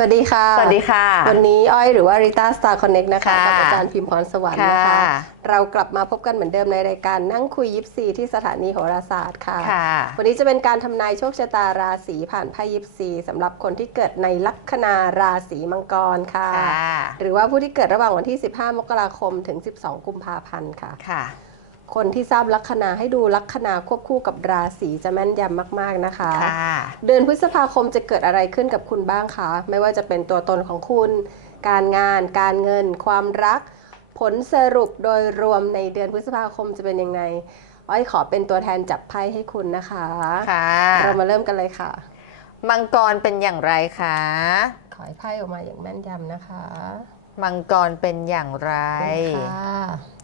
สวัสดีค่ะ สวัสดีค่ะ วันนี้อ้อยหรือว่า Rita Star Connect นะคะค่ะกับอาจารย์พิมพรสวรรค์นะคะค่ะเรากลับมาพบกันเหมือนเดิมในรายการนั่งคุยยิปซีที่สถานีโหราศาสตร์ค่ะค่ะวันนี้จะเป็นการทำนายโชคชะตาราศีผ่านไพ่ยิปซีสำหรับคนที่เกิดในลัคนาราศีมังกรค่ะค่ะ หรือว่าผู้ที่เกิดระหว่างวันที่ 15 มกราคมถึง 12 กุมภาพันธ์ค่ะ ค่ะคนที่ทราบลัคนาให้ดูลัคนาควบคู่กับราศีจะแม่นยำมากๆนะคะค่ะเดือนพฤษภาคมจะเกิดอะไรขึ้นกับคุณบ้างคะ ไม่ว่าจะเป็นตัวตนของคุณ การงาน การเงิน ความรัก ผลสรุปโดยรวมในเดือนพฤษภาคมจะเป็นยังไง อ้อยขอเป็นตัวแทนจับไพ่ให้คุณนะคะค่ะ เรามาเริ่มกันเลยค่ะ มังกรเป็นอย่างไรคะ ขอให้ไพ่ออกมาอย่างแม่นยำนะคะ มังกรเป็นอย่างไรค่ะ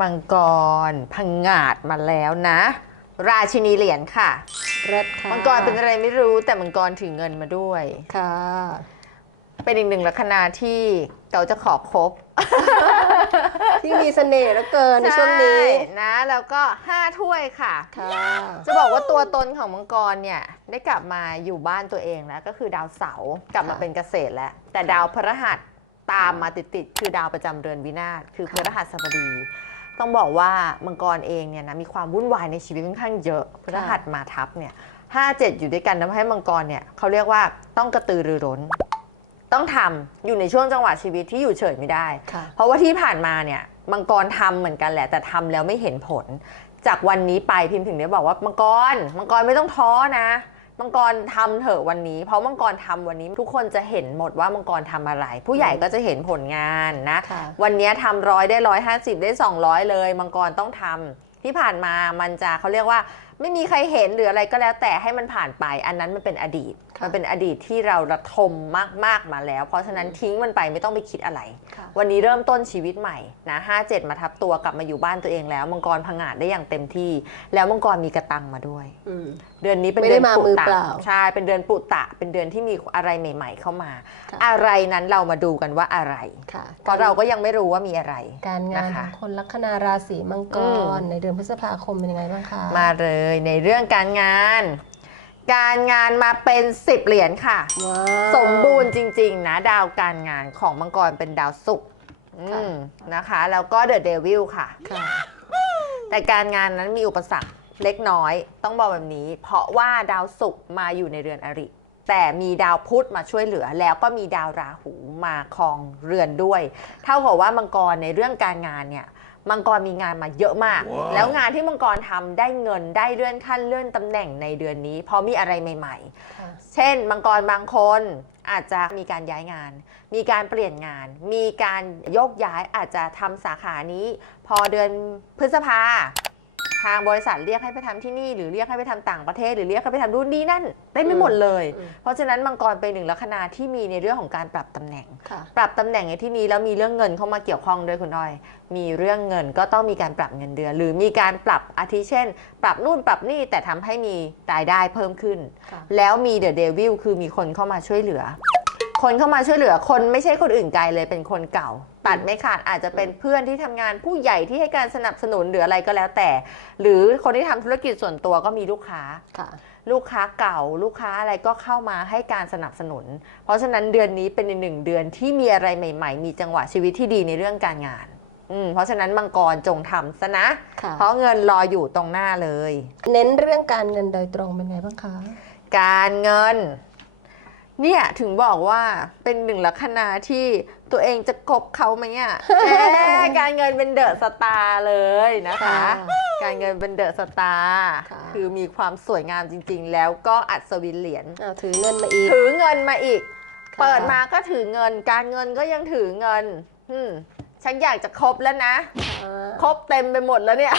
มังกร พังงาดมาแล้วนะ ราชินีเหรียญค่ะเลิศค่ะมังกรเป็นอะไรไม่รู้แต่มังกรถือเงินมาด้วย ค่ะ เป็นอีกหนึ่งลัคนาที่เราจะขอคบที่มีเสน่ห์เหลือเกินในช่วงนี้ใช่นะ แล้วก็ห้าถ้วยค่ะ ค่ะ จะบอกว่าตัวตนของมังกรเนี่ยได้กลับมาอยู่บ้านตัวเองแล้วก็คือดาวเสาร์กลับมาค่ะเป็นเกษตรแล้ว แต่ดาวพฤหัสตามมาติดๆคือดาวประจำเรือนวินาศคือพค่ะฤหัสบดี ต้องบอกว่ามังกรเองเนี่ยนะมีความวุ่นวายในชีวิตค่อนข้างเยอะพฤหัสมาทับเนี่ยห้าเจ็ดอยู่ด้วยกันทำให้มังกรเนี่ยเขาเรียกว่าต้องกระตือรือร้น ต้องทำอยู่ในช่วงจังหวะชีวิตที่อยู่เฉยไม่ได้ค่ะเพราะว่าที่ผ่านมาเนี่ยมังกรทำเหมือนกันแหละ แต่ทำแล้วไม่เห็นผล จากวันนี้ไปพิมพ์ถึงได้บอกว่ามังกรมังกรไม่ต้องท้อนะ มังกรทำเถอะวันนี้ เพราะมังกรทำวันนี้ทุกคนจะเห็นหมดว่ามังกรทำอะไร ผู้ใหญ่ก็จะเห็นผลงานนะค่ะวันนี้ทำร้อยได้ร้อยห้าสิบได้สองร้อยเลยมังกรต้องทำที่ผ่านมามันจะเขาเรียกว่า ไม่มีใครเห็นหรืออะไรก็แล้วแต่ให้มันผ่านไป อันนั้นมันเป็นอดีตค่ะ มันเป็นอดีตที่เราระทมมากๆมาแล้ว เพราะฉะนั้นทิ้งมันไปไม่ต้องไปคิดอะไรค่ะวันนี้เริ่มต้นชีวิตใหม่นะ57มาทับตัวกลับมาอยู่บ้านตัวเองแล้ว มังกรพังงาดได้อย่างเต็มที่ แล้วมังกรมีกระตังมาด้วยอืมเดือนนี้เป็นไม่ได้เดือนมาปุมือตะเปล่าใช่เป็นเดือนปุตะ เป็นเดือนที่มีอะไรใหม่ ๆ เข้ามาค่ะอะไรนั้นเรามาดูกันว่าอะไรค่ะเพราะเราก็ยังไม่รู้ว่ามีอะไร การงานนะคะของคนลัคนาราศีมังกอืรมในเดือนพฤษภาคมเป็นยังไงบ้างคะมาเลยในเรื่องการงาน การงานมาเป็น 10 เหรียญค่ะว้าวสมบูรณ์จริง ๆ นะ ดาวการงานของมังกรเป็นดาวศุกร์อืค่ะมนะคะ แล้วก็เดอะเดวิลค่ะ ค่ะ แต่การงานนั้นมีอุปสรรคเล็กน้อยต้องบอกแบบนี้ เพราะว่าดาวศุกร์มาอยู่ในเรือนอริ แต่มีดาวพุธมาช่วยเหลือ แล้วก็มีดาวราหูมาครองเรือนด้วย เท่ากับว่ามังกรในเรื่องการงานเนี่ย มังกรมีงานมาเยอะมากแล้วงานที่มังกรทำได้เงินได้เลื่อนขั้นเลื่อนตำแหน่งในเดือนนี้เพราะมีอะไรใหม่ๆค่ะเช่น มังกรบางคนอาจจะมีการย้ายงาน มีการเปลี่ยนงาน มีการโยกย้ายอาจจะทำสาขานี้ พอเดือนพฤษภา ทางบริษัทเรียกให้ไปทำที่นี่หรือเรียกให้ไปทำต่างประเทศ หรือเรียกให้ไปทำนู่นนี่นั่นได้ไม่หมดเลยอืมเพราะฉะนั้นมังกรเป็นหนึ่งลัคนาที่มีในเรื่องของการปรับตำแหน่งค่ะปรับตำแหน่งในที่นี้แล้วมีเรื่องเงินเข้ามาเกี่ยวข้องด้วยคุณอ้อย มีเรื่องเงินก็ต้องมีการปรับเงินเดือน หรือมีการปรับอาทิเช่น ปรับนู่นปรับนี่แต่ทำให้มีรายได้เพิ่มขึ้นค่ะแล้วมีเดอะเดวิลคือมีคนเข้ามาช่วยเหลือ คนเข้ามาช่วยเหลือคนไม่ใช่คนอื่นไกลเลยเป็นคนเก่า ตัดไม่ขาดอาจจะเป็นเพื่อนที่ทำงานผู้ใหญ่ที่ให้การสนับสนุนหรืออะไรก็แล้วแต่ หรือคนที่ทำธุรกิจส่วนตัวก็มีลูกค้าค่ะลูกค้าเก่าลูกค้าอะไรก็เข้ามาให้การสนับสนุน เพราะฉะนั้นเดือนนี้เป็นในหนึ่งเดือนที่มีอะไรใหม่ ๆ มีจังหวะชีวิตที่ดีในเรื่องการงานอืมเพราะฉะนั้นมังกรจงทำซะนะค่ะเพราะเงินรออยู่ตรงหน้าเลย เน้นเรื่องการเงินโดยตรงเป็นไงบ้างคะ การเงิน เนี่ยถึงบอกว่าเป็นหนึ่งลัคนาที่ตัวเองจะกบเขาไหมอะเอ๊ะการเงินเป็นเดอะสตาร์เลยนะคะค่ะการเงินเป็นเดอะสตาร์ค่ะคือมีความสวยงามจริง ๆ แล้วก็อัศวินเหรียญอ้าวถือเงินมาอีก ถือเงินมาอีกค่ะเปิดมาก็ถือเงิน การเงินก็ยังถือเงินอืมฉันอยากจะครบแล้วนะอ่าครบเต็มไปหมดแล้วเนี่ย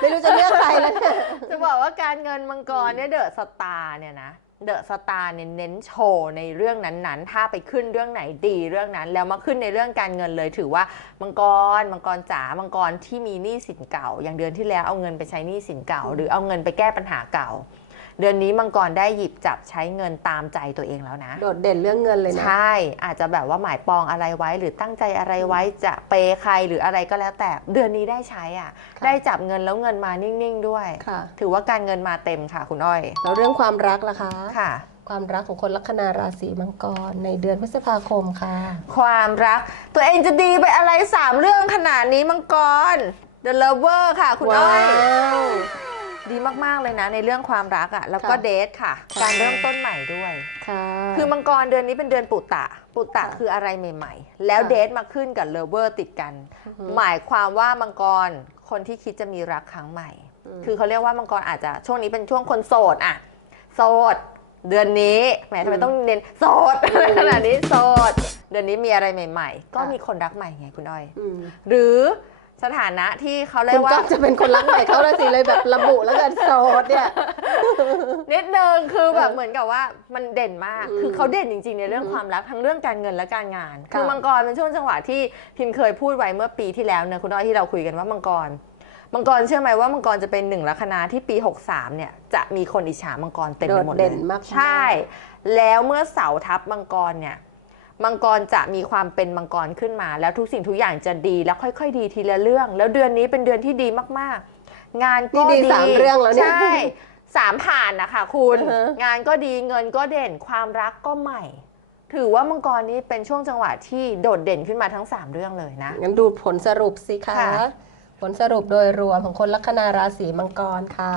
ไม่รู้จะเลือกใครแล้วเนี่ยจะบอกว่าการเงินมังกรเนี่ยเดอะสตาร์เนี่ยนะ เดอะสตาร์เนี่ยเน้นโชว์ในเรื่องนั้นๆ ถ้าไปขึ้นเรื่องไหนดีเรื่องนั้น แล้วมาขึ้นในเรื่องการเงินเลยถือว่ามังกรมังกรจ๋ามังกรที่มีหนี้สินเก่า อย่างเดือนที่แล้วเอาเงินไปใช้หนี้สินเก่า หรือเอาเงินไปแก้ปัญหาเก่า เดือนนี้มังกรได้หยิบจับใช้เงินตามใจตัวเองแล้วนะ โดดเด่นเรื่องเงินเลยนะ ใช่ อาจจะแบบว่าหมายปองอะไรไว้ หรือตั้งใจอะไรไว้จะเปย์ใครหรืออะไรก็แล้วแต่เดือนนี้ได้ใช้อะค่ะ ได้จับเงินแล้วเงินมานิ่งๆด้วย ค่ะ ถือว่าการเงินมาเต็มค่ะ คุณอ้อย แล้วเรื่องความรักล่ะคะ ค่ะ ความรักของคนลัคนาราศีมังกรในเดือนพฤษภาคมค่ะ ความรัก ตัวเองจะดีไปอะไรสามเรื่องขนาดนี้มังกร The Lover ค่ะ คุณอ้อย ว้าว ดีมากๆเลยนะ ในเรื่องความรักอะ่ะแล้วก็ค่ะ เดทค่ะค่ะ การเริ่มต้นใหม่ด้วย ค่ะ คือมังกรเดือนนี้เป็นเดือนปุตตะ ปุตตะค่ะคืออะไรใหม่ ๆ แล้วค่ะเดทมาขึ้นกับเลเวอร์ติดกัน อือฮึหมายความว่ามังกรคนที่คิดจะมีรักครั้งใหม่ อืมคือเขาเรียกว่ามังกรอาจจะช่วงนี้เป็นช่วงคนโสดอะโสด เดือนนี้แหมทำไมอืมต้องเน้นโสดขนาดนี้โสด เดือนนี้มีอะไรใหม่ ๆ ก็ค่ะ มีคนรักใหม่ไงคุณอ้อย อืม หรือ สถานะที่เขาเรียคุณกว่าก็จะเป็นคนรักใหม่เขาแล้วสิเลยแบบระบุแล้วกันโสดเนี่ย นิดนึงคือแบบเออเหมือนกับว่ามันเด่นมาก อืมคือเขาเด่นจริงๆในเรื่องอืมความรักทั้งเรื่องการเงินและการงานค่ะคือมังกรเป็นช่วงจังหวะที่พิมเคยพูดไว้เมื่อปีที่แล้วเนี่ยคุณน้อยที่เราคุยกันว่ามังกร มังกรเชื่อไหมว่ามังกรจะเป็นหนึ่งลัคนาที่ปี 63เนี่ยจะมีคนอิจฉามังกรเต็มไปหมดโดดเด่เลยนมากๆใช่ แล้วเมื่อเสาทับมังกรเนี่ย มังกรจะมีความเป็นมังกรขึ้นมา แล้วทุกสิ่งทุกอย่างจะดีแล้วค่อย ๆ ดีทีละเรื่อง แล้วเดือนนี้เป็นเดือนที่ดีมากๆ งานก็นี่ดีสามเรื่องแล้วเนี่ย ใช่สามผ่านนะคะคุณ อือฮะ งานก็ดีเงินก็เด่นความรักก็ใหม่ ถือว่ามังกรนี้เป็นช่วงจังหวะที่โดดเด่นขึ้นมาทั้ง3เรื่องเลยนะ งั้นดูผลสรุปสิคะ ค่ะ ผลสรุปโดยรวมของคนลัคนาราศีมังกรค่ะ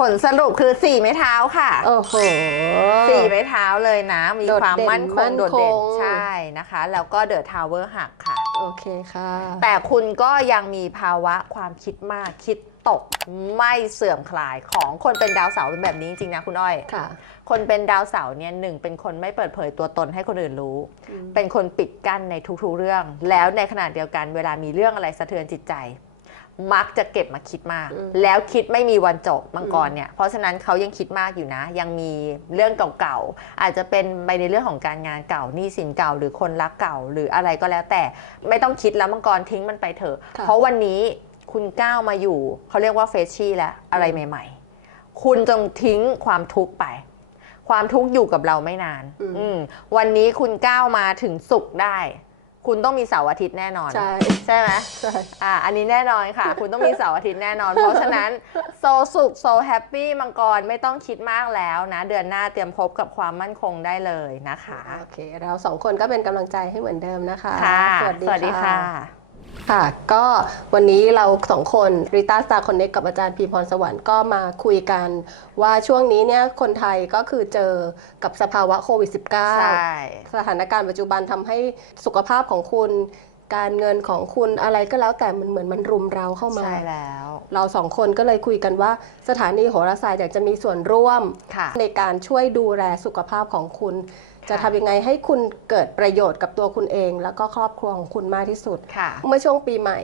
ผลสรุปคือ4ไม้เท้าค่ะโอ้โหสี่ไม้เท้าเลยนะ มีโดดความเด่นมั่นคมั่งนโดดเด่นคงใช่นะคะ แล้วก็เดอะทาวเวอร์หักค่ะ โอเคค่ะ แต่คุณก็ยังมีภาวะความคิดมากคิดตกไม่เสื่อมคลายของคนเป็นดาวเสาร์เป็นแบบนี้จริงๆนะคุณอ้อยค่ะ คนเป็นดาวเสาร์เนี่ยหนึ่งเป็นคนไม่เปิดเผยตัวตนให้คนอื่นรู้อืมเป็นคนปิดกั้นในทุกๆเรื่อง แล้วในขณะเดียวกันเวลามีเรื่องอะไรสะเทือนจิตใจ มักจะเก็บมาคิดมากอืมแล้วคิดไม่มีวันจบมังกรเนี่ยเพราะฉะนั้นเขายังคิดมากอยู่นะ ยังมีเรื่องเก่าๆอาจจะเป็นไปในเรื่องของการงานเก่าหนี้สินเก่า หรือคนรักเก่าหรืออะไรก็แล้ว แต่ไม่ต้องคิดแล้วมังกรทิ้งมันไปเถอะค่ะเพราะวันนี้คุณก้าวมาอยู่เขาเรียกว่าเฟชชี่แล้วอะไรใหม่ ๆ คุณจงทิ้งความทุกข์ไป ความทุกข์อยู่กับเราไม่นานอืมอืมวันนี้คุณก้าวมาถึงสุขได้ คุณต้องมีเสาร์อาทิตย์แน่นอน ใช่ ใช่ไหมใช่อ่าอันนี้แน่นอนค่ะ คุณต้องมีเสาร์อาทิตย์แน่นอน เพราะฉะนั้นโซสุขโซแฮปปี้มังกรไม่ต้องคิดมากแล้วนะ เดือนหน้าเตรียมพบกับความมั่นคงได้เลยนะคะ โอเค เราสองคนก็เป็นกำลังใจให้เหมือนเดิมนะคะ ค่ะ สวัสดีค่ะ ค่ะ ก็วันนี้เราสองคนริต้าสตาร์คอนเน็กกับอาจารย์พีพรสวรรค์ก็มาคุยกัน ว่าช่วงนี้เนี่ยคนไทยก็คือเจอกับสภาวะโควิดใช่ -19 สถานการณ์ปัจจุบันทำให้สุขภาพของคุณ การเงินของคุณอะไรก็แล้วแต่มันเหมือนมันรุมเราเข้ามา ใช่แล้ว เราสองคนก็เลยคุยกันว่าสถานีโหราศาสตร์อยากจะมีส่วนร่วมค่ะในการช่วยดูแลสุขภาพของคุณจะค่ะทำยังไงให้คุณเกิดประโยชน์กับตัวคุณเอง แล้วก็ครอบครัวของคุณมากที่สุดค่ะเมื่อช่วงปีใหม่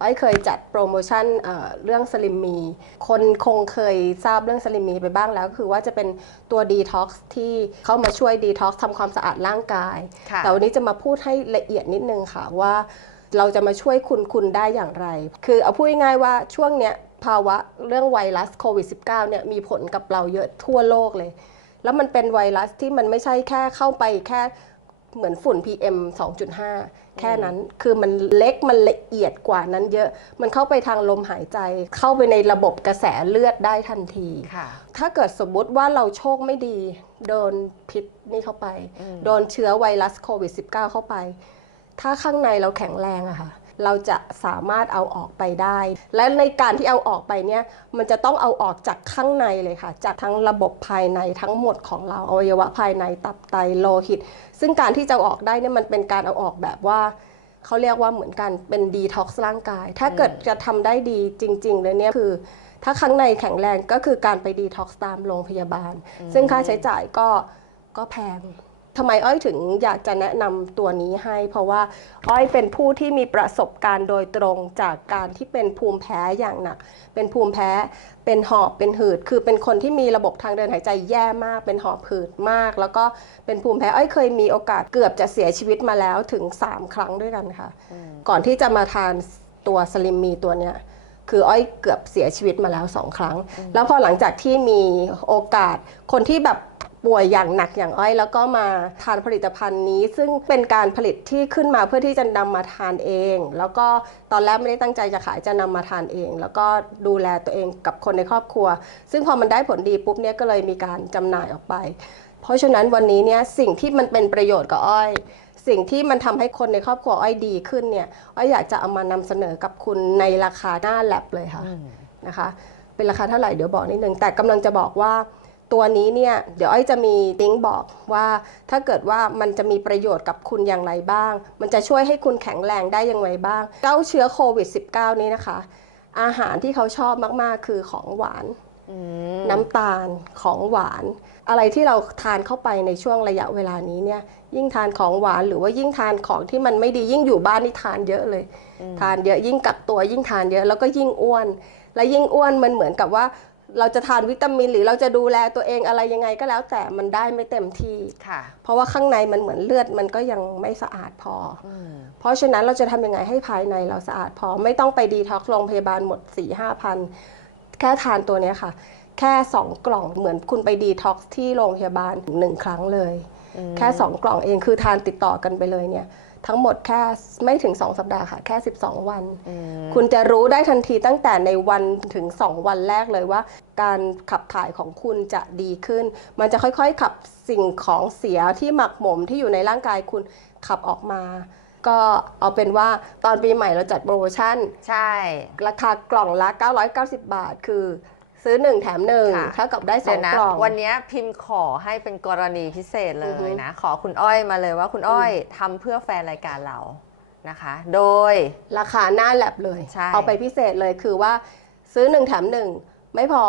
อ้อยเคยจัดโปรโมชั่นเอ่อเรื่องสลิมมี คนคงเคยทราบเรื่องสลิมมีไปบ้างแล้ว คือว่าจะเป็นตัวดีท็อกซ์ที่เข้ามาช่วยดีท็อกซ์ทำความสะอาดร่างกายค่ะแต่วันนี้จะมาพูดให้ละเอียดนิดนึงค่ะว่าเราจะมาช่วยคุณคุณได้อย่างไร คือเอาพูดง่ายๆว่าช่วงเนี้ยภาวะเรื่องไวรัสโควิด -19 เนี่ยมีผลกับเราเยอะทั่วโลกเลย แล้วมันเป็นไวรัสที่มันไม่ใช่แค่เข้าไปแค่ เหมือนฝุ่น PM 2.5 แค่นั้นคือมันเล็กมันละเอียดกว่านั้นเยอะ มันเข้าไปทางลมหายใจ เข้าไปในระบบกระแสเลือดได้ทันทีค่ะถ้าเกิดสมมุติว่าเราโชคไม่ดี โดนพิษนี่เข้าไปอืมโดนเชื้อไวรัสโควิด -19 เข้าไป ถ้าข้างในเราแข็งแรงอะค่ะ เราจะสามารถเอาออกไปได้ และในการที่เอาออกไปเนี่ยมันจะต้องเอาออกจากข้างในเลยค่ะ จากทั้งระบบภายในทั้งหมดของเราอวัยวะภายในตับไตโลหิต ซึ่งการที่จะออกได้เนี่ยมันเป็นการเอาออกแบบว่าเขาเรียกว่าเหมือนการเป็นดีท็อกซ์ร่างกาย ถ้าเกิดจะทำได้ดีจริงๆเลยเนี่ยคือ ถ้าข้างในแข็งแรงก็คือการไปดีท็อกซ์ตามโรงพยาบาล ซึ่งค่าใช้จ่ายก็ก็แพง ทำไมอ้อยถึงอยากจะแนะนำตัวนี้ให้ เพราะว่าอ้อยเป็นผู้ที่มีประสบการณ์โดยตรงจากการที่เป็นภูมิแพ้อย่างหนัก เป็นภูมิแพ้เป็นหอบเป็นหืด คือเป็นคนที่มีระบบทางเดินหายใจแย่มาก เป็นหอบหืดมาก แล้วก็เป็นภูมิแพ้อ้อยเคยมีโอกาสเกือบจะเสียชีวิตมาแล้วถึง 3 ครั้งด้วยกันค่ะ ก่อนที่จะมาทานตัวสลิมมีตัวเนี้ยคืออ้อยเกือบเสียชีวิตมาแล้วสองครั้ง แล้วพอหลังจากที่มีโอกาสคนที่แบบ ป่วยอย่างหนักอย่างอ้อย แล้วก็มาทานผลิตภัณฑ์นี้ ซึ่งเป็นการผลิตที่ขึ้นมาเพื่อที่จะนำมาทานเอง แล้วก็ตอนแรกไม่ได้ตั้งใจจะขายจะนำมาทานเอง แล้วก็ดูแลตัวเองกับคนในครอบครัว ซึ่งพอมันได้ผลดีปุ๊บเนี่ยก็เลยมีการจำหน่ายออกไป เพราะฉะนั้นวันนี้เนี่ยสิ่งที่มันเป็นประโยชน์กับอ้อย สิ่งที่มันทำให้คนในครอบครัวอ้อยดีขึ้นเนี่ยอ้อยอยากจะเอามานำเสนอกับคุณในราคาหน้าแลบเลยค่ะอืมนะคะ เป็นราคาเท่าไหร่เดี๋ยวบอกนิดนึงแต่กำลังจะบอกว่า ตัวนี้เนี่ยเดี๋ยวอ้อยจะมีลิงก์บอกว่าถ้าเกิดว่ามันจะมีประโยชน์กับคุณอย่างไรบ้าง มันจะช่วยให้คุณแข็งแรงได้อย่างไรบ้างเจ้าเชื้อโควิด -19 นี้นะคะ อาหารที่เขาชอบมากๆคือของหวานอืมน้ำตาลของหวาน อะไรที่เราทานเข้าไปในช่วงระยะเวลานี้เนี่ย ยิ่งทานของหวานหรือว่ายิ่งทานของที่มันไม่ดียิ่งอยู่บ้านนี่ทานเยอะเลย ทานเยอะยิ่งกักตัวยิ่งทานเยอะแล้วก็ยิ่งอ้วน และยิ่งอ้วนมันเหมือนกับว่า เราจะทานวิตามินหรือเราจะดูแลตัวเองอะไรยังไงก็แล้วแต่มันได้ไม่เต็มที่ค่ะ เพราะว่าข้างในมันเหมือนเลือดมันก็ยังไม่สะอาดพออืมเพราะฉะนั้นเราจะทำยังไงให้ภายในเราสะอาดพอไม่ต้องไปดีท็อกซ์โรงพยาบาลหมด4ี่ห้าพันแค่ทานตัวเนี้ยค่ะ แค่ 2 กล่องเหมือนคุณไปดีท็อกซ์ที่โรงพยาบาลหนึ่งครั้งเลย แค่ 2 กล่องเองคือทานติดต่อกันไปเลยเนี่ย ทั้งหมดแค่ไม่ถึง 2 สัปดาห์ค่ะ แค่ 12 วันอืมคุณจะรู้ได้ทันทีตั้งแต่ในวันถึง 2 วันแรกเลยว่า การขับถ่ายของคุณจะดีขึ้น มันจะค่อยๆ ขับสิ่งของเสียที่หมักหมมที่อยู่ในร่างกายคุณขับออกมา ก็เอาเป็นว่าตอนปีใหม่เราจัดโปรโมชั่น ใช่ ราคากล่องละ 990 บาทคือ ซื้อ 1 แถมค่ะ1เท่ากับได้เดี๋ยวนะ2กล่อง วันนี้พิมพ์ขอให้เป็นกรณีพิเศษเลอือฮึยนะ ขอคุณอ้อยมาเลยว่าคุณอ้อยทำเพื่อแฟนรายการเรานะคะ โดย ราคาหน้าแลบเลย ใช่เอาไปพิเศษเลยคือว่าซื้อ 1 แถม 1 ไม่พอ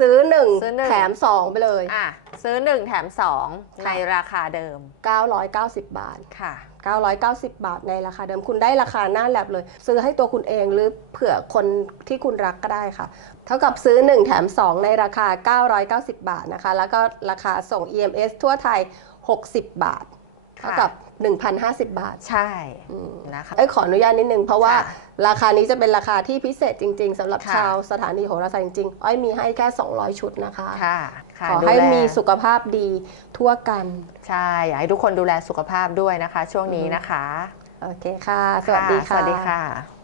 ซื้อ ซื้อหนึ่ง1แถม 2 ไปเลย อะซื้อ 1 แถม 2 ในราคาเดิม990 บาท ค่ะ 990 บาทในราคาเดิมคุณได้ราคาหน้าแลบเลย ซื้อให้ตัวคุณเองหรือเผื่อคนที่คุณรักก็ได้ค่ะ เท่ากับซื้อ 1 แถม 2 ในราคา 990 บาทนะคะ แล้วก็ราคาส่ง EMS ทั่วไทย 60 บาท เท่ากับ 1,050 บาทใช่อืมนะคะเอ้ยขออนุญาตนิดนึงเพราะว่าค่ะราคานี้จะเป็นราคาที่พิเศษจริง ๆสำหรับค่ะชาวสถานีโหราศาสตร์จริงๆอ้อยมีให้แค่ 200 ชุดนะคะค่ะค่ะ ขอให้ดูแล มีสุขภาพดีทั่วกัน ใช่อยากให้ทุกคนดูแลสุขภาพด้วยนะคะ ช่วงนี้นะคะโอเคค่ะ สวัสดีสค่ะวัสดีค่ะ